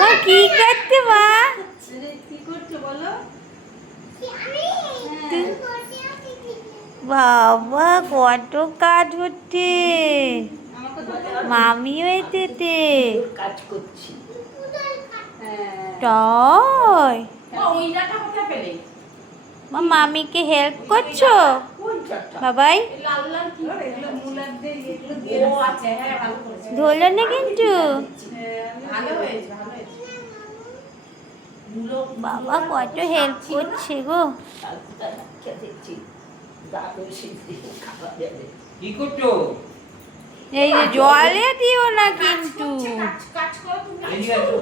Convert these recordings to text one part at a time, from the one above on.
ও কি করতে মা? কি করছো বলো? বাবা কত কাজ হচ্ছে, মামিও এতেতে কাজ করছি। তাই ওই ডাটা কোথায় পেলে? মা মামিকে হেল্প করছো বাবাই? লাল লাল কি? এগুলো মুলার দিয়ে এগুলো ও দিয়ে আচ্ছা, হ্যাঁ ভালো করেছে। ধরলো না কিন্তু ভালো হয়েছে, ভালো হয়েছে। বাবা কত হেল্প করছে গো। কি করছো? এই যে জলে দিও না কিন্তু। কাজ করো তুমি। এদিকে আসো।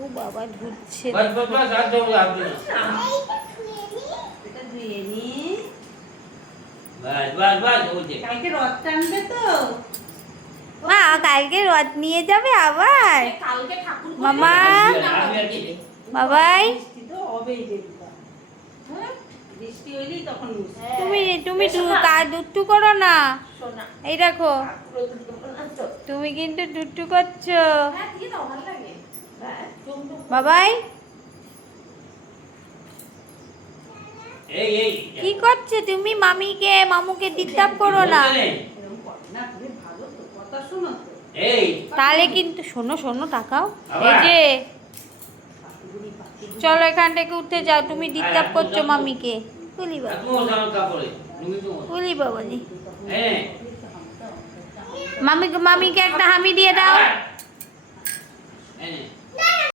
ও বাবা ধুচ্ছে। বাস বাস বাস আর যাবো আপনি। এটা ধুয়ে নি। বাস বাস বাস ওকে। কালকে রথ টানবে তো? মা কালকে রথ নিয়ে যাবে আবার কালকে ঠাকুর ঘরে মামা। আমি আর কি? বাবাই বৃষ্টি তো হবেই দেখবা। হ্যাঁ বৃষ্টি হইলেই তখন মিশবে। তুমি তুমি কাজ দুট্টু করো না। শোনা। এই দেখো পুরো দুটো না তো। তুমি কিন্তু দুট্টু করছো। হ্যাঁ দিয়ে দাও, ভালো লাগে। হ্যাঁ চুমটুম। বাবাই এই কি করছে তুমি? মামিকে মামুকে ডিস্টার্ব করো না। এরকম করে না, তুমি ভালো তো, কথা শোনো তো। এই তাহলে কিন্তু শোনো শোনো টাকাও। বাবা। এই যে পাখিগুড়ি পাখিগুড়ি। চলো এখান থেকে উঠতে যাও, তুমি ডিস্টার্ব করছো মামিকে। কুলি বাবা আপনি ওসান কাপড়ে তুমি তো কুলি বাবাজি। হ্যাঁ মামিকে একটা হামি দিয়ে দাও। এই নে।